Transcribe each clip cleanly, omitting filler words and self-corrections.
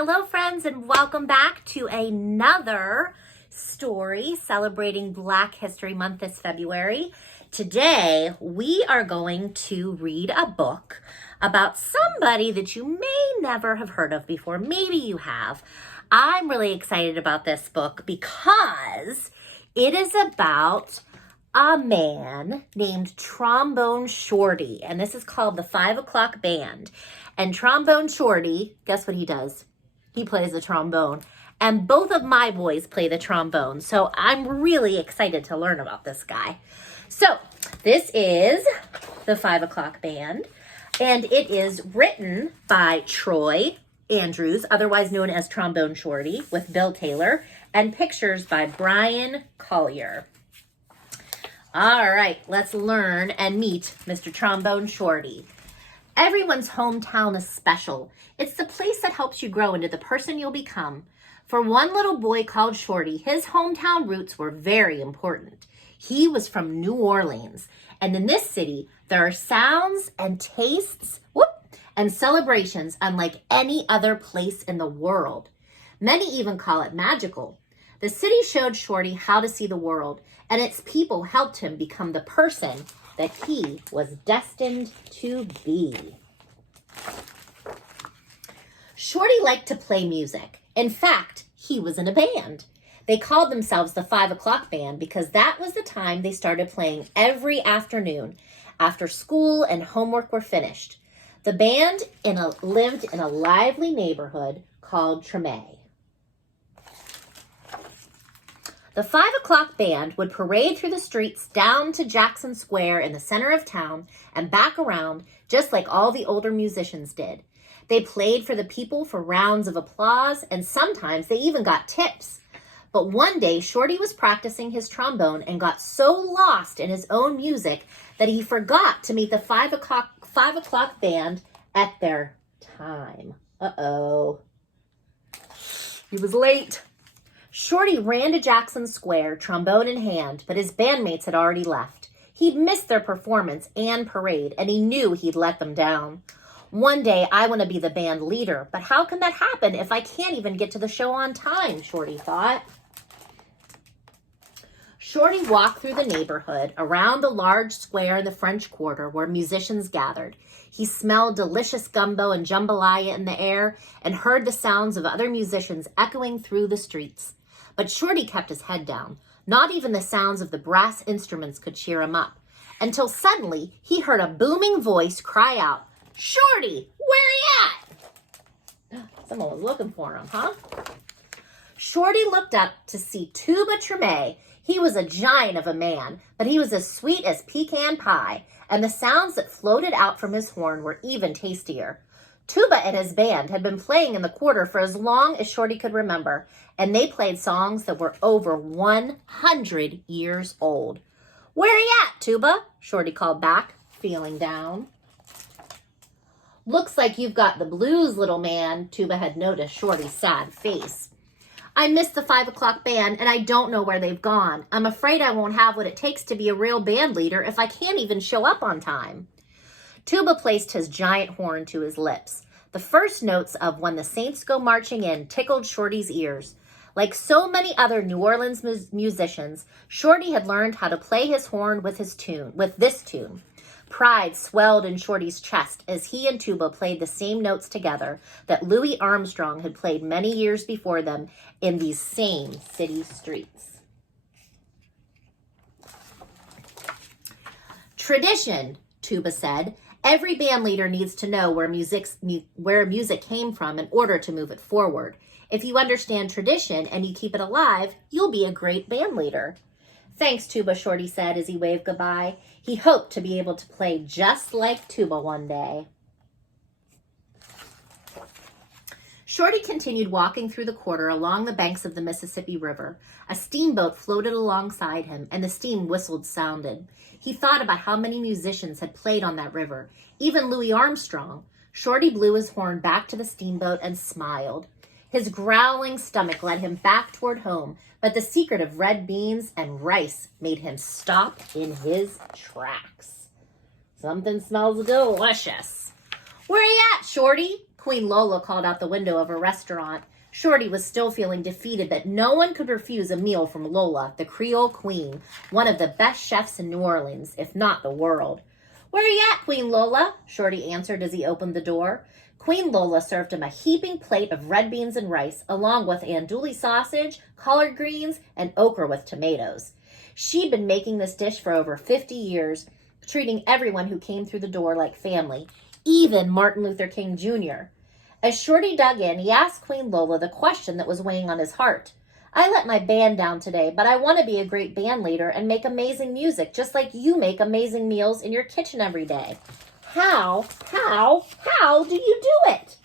Hello, friends, and welcome back to another story celebrating Black History Month this February. Today, we are going to read a book about somebody that you may never have heard of before. Maybe you have. I'm really excited about this book because it is about a man named Trombone Shorty, and this is called the 5 O'Clock Band. And Trombone Shorty, guess what he does? He plays the trombone, and both of my boys play the trombone. So I'm really excited to learn about this guy. So this is the 5 O'Clock Band, and it is written by Troy Andrews, otherwise known as Trombone Shorty, with Bill Taylor, and pictures by Brian Collier. All right, let's learn and meet Mr. Trombone Shorty. Everyone's hometown is special. It's the place that helps you grow into the person you'll become. For one little boy called Shorty, his hometown roots were very important. He was from New Orleans, and in this city, there are sounds and tastes, and celebrations unlike any other place in the world. Many even call it magical. The city showed Shorty how to see the world, and its people helped him become the person that he was destined to be. Shorty liked to play music. In fact, he was in a band. They called themselves the 5 O'Clock Band because that was the time they started playing every afternoon after school and homework were finished. The band lived in a lively neighborhood called Trombone. The 5 O'Clock Band would parade through the streets down to Jackson Square in the center of town and back around, just like all the older musicians did. They played for the people for rounds of applause, and sometimes they even got tips. But one day, Shorty was practicing his trombone and got so lost in his own music that he forgot to meet the 5 O'Clock Band at their time. Uh-oh. He was late. Shorty ran to Jackson Square, trombone in hand, but his bandmates had already left. He'd missed their performance and parade, and he knew he'd let them down. One day, I want to be the band leader, but how can that happen if I can't even get to the show on time, Shorty thought. Shorty walked through the neighborhood, around the large square in the French Quarter where musicians gathered. He smelled delicious gumbo and jambalaya in the air and heard the sounds of other musicians echoing through the streets. But Shorty kept his head down. Not even the sounds of the brass instruments could cheer him up, until suddenly he heard a booming voice cry out, "Shorty, where you at?" Someone was looking for him, huh? Shorty looked up to see Tuba Treme. He was a giant of a man, but he was as sweet as pecan pie, and the sounds that floated out from his horn were even tastier. Tuba and his band had been playing in the quarter for as long as Shorty could remember, and they played songs that were over 100 years old. "Where you at, Tuba?" Shorty called back, feeling down. "Looks like you've got the blues, little man," Tuba had noticed Shorty's sad face. "I missed the 5 O'Clock Band, and I don't know where they've gone. I'm afraid I won't have what it takes to be a real band leader if I can't even show up on time." Tuba placed his giant horn to his lips. The first notes of "When the Saints Go Marching In" tickled Shorty's ears. Like so many other New Orleans musicians, Shorty had learned how to play his horn with this tune. Pride swelled in Shorty's chest as he and Tuba played the same notes together that Louis Armstrong had played many years before them in these same city streets. "Tradition," Tuba said. "Every band leader needs to know where music came from in order to move it forward. If you understand tradition and you keep it alive, you'll be a great band leader." "Thanks, Tuba," Shorty said as he waved goodbye. He hoped to be able to play just like Tuba one day. Shorty continued walking through the quarter along the banks of the Mississippi River. A steamboat floated alongside him, and the steam whistled sounded. He thought about how many musicians had played on that river, even Louis Armstrong. Shorty blew his horn back to the steamboat and smiled. His growling stomach led him back toward home, but the secret of red beans and rice made him stop in his tracks. "Something smells delicious." "Where you at, Shorty?" Queen Lola called out the window of a restaurant. Shorty was still feeling defeated, but no one could refuse a meal from Lola, the Creole Queen, one of the best chefs in New Orleans, if not the world. "Where are you at, Queen Lola?" Shorty answered as he opened the door. Queen Lola served him a heaping plate of red beans and rice, along with andouille sausage, collard greens, and okra with tomatoes. She'd been making this dish for over 50 years, treating everyone who came through the door like family, even Martin Luther King Jr. As Shorty dug in, he asked Queen Lola the question that was weighing on his heart. "I let my band down today, but I want to be a great band leader and make amazing music, just like you make amazing meals in your kitchen every day. How do you do it?"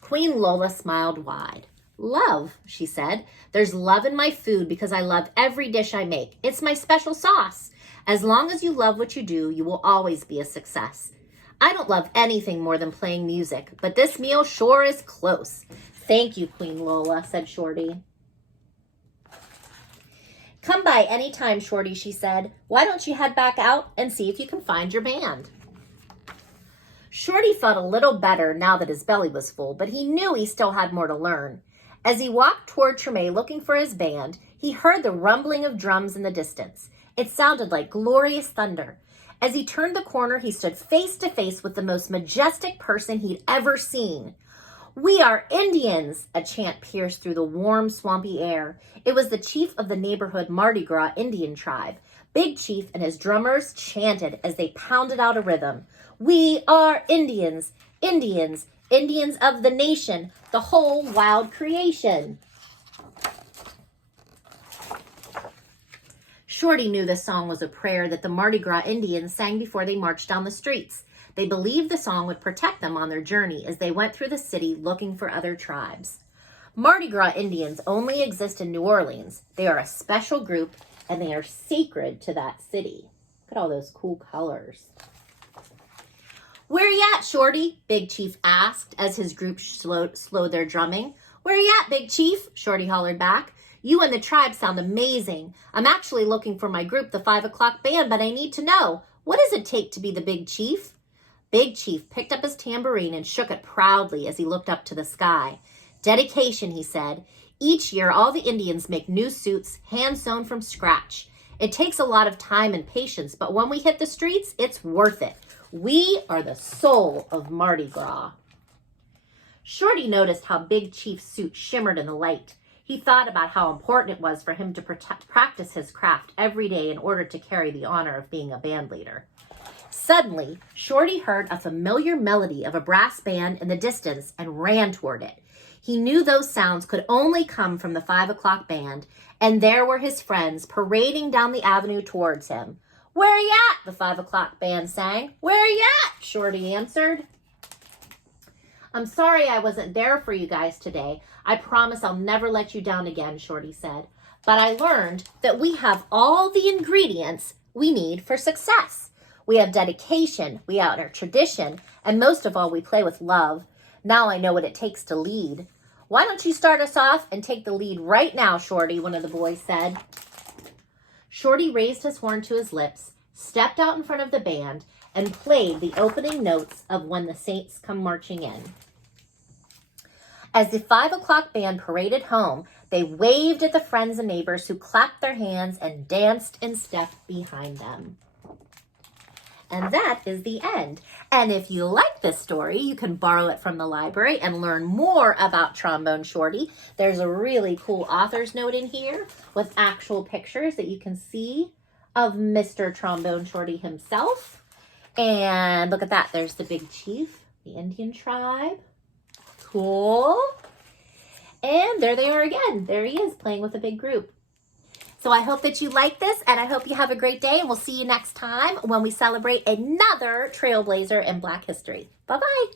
Queen Lola smiled wide. "Love," she said. "There's love in my food because I love every dish I make. It's my special sauce. As long as you love what you do, you will always be a success. I don't love anything more than playing music, but this meal sure is close." "Thank you, Queen Lola," said Shorty. "Come by any time, Shorty," she said. "Why don't you head back out and see if you can find your band?" Shorty felt a little better now that his belly was full, but he knew he still had more to learn. As he walked toward Treme looking for his band, he heard the rumbling of drums in the distance. It sounded like glorious thunder. As he turned the corner, he stood face to face with the most majestic person he'd ever seen. "We are Indians!" a chant pierced through the warm, swampy air. It was the chief of the neighborhood Mardi Gras Indian tribe. Big Chief and his drummers chanted as they pounded out a rhythm. "We are Indians, Indians, Indians of the nation, the whole wild creation." Shorty knew the song was a prayer that the Mardi Gras Indians sang before they marched down the streets. They believed the song would protect them on their journey as they went through the city looking for other tribes. Mardi Gras Indians only exist in New Orleans. They are a special group and they are sacred to that city. Look at all those cool colors. "Where you at, Shorty?" Big Chief asked as his group slowed their drumming. "Where you at, Big Chief?" Shorty hollered back. "You and the tribe sound amazing. I'm actually looking for my group, the 5 o'clock band, but I need to know, what does it take to be the Big Chief?" Big Chief picked up his tambourine and shook it proudly as he looked up to the sky. "Dedication," he said. "Each year, all the Indians make new suits, hand-sewn from scratch. It takes a lot of time and patience, but when we hit the streets, it's worth it. We are the soul of Mardi Gras." Shorty noticed how Big Chief's suit shimmered in the light. He thought about how important it was for him to practice his craft every day in order to carry the honor of being a band leader. Suddenly, Shorty heard a familiar melody of a brass band in the distance and ran toward it. He knew those sounds could only come from the 5 o'clock band, and there were his friends parading down the avenue towards him. "Where are you at?" the 5 o'clock band sang. "Where are you at?" Shorty answered. "I'm sorry I wasn't there for you guys today. I promise I'll never let you down again," Shorty said. "But I learned that we have all the ingredients we need for success. We have dedication, we have our tradition, and most of all, we play with love. Now I know what it takes to lead." "Why don't you start us off and take the lead right now, Shorty?" one of the boys said. Shorty raised his horn to his lips, stepped out in front of the band, and played the opening notes of "When the Saints Come Marching In." As the 5 o'clock band paraded home, they waved at the friends and neighbors who clapped their hands and danced in step behind them. And that is the end. And if you like this story, you can borrow it from the library and learn more about Trombone Shorty. There's a really cool author's note in here with actual pictures that you can see of Mr. Trombone Shorty himself. And look at that. There's the Big Chief, the Indian tribe. Cool. And there they are again. There he is playing with a big group. So I hope that you like this, and I hope you have a great day, and we'll see you next time when we celebrate another trailblazer in Black history. Bye-bye.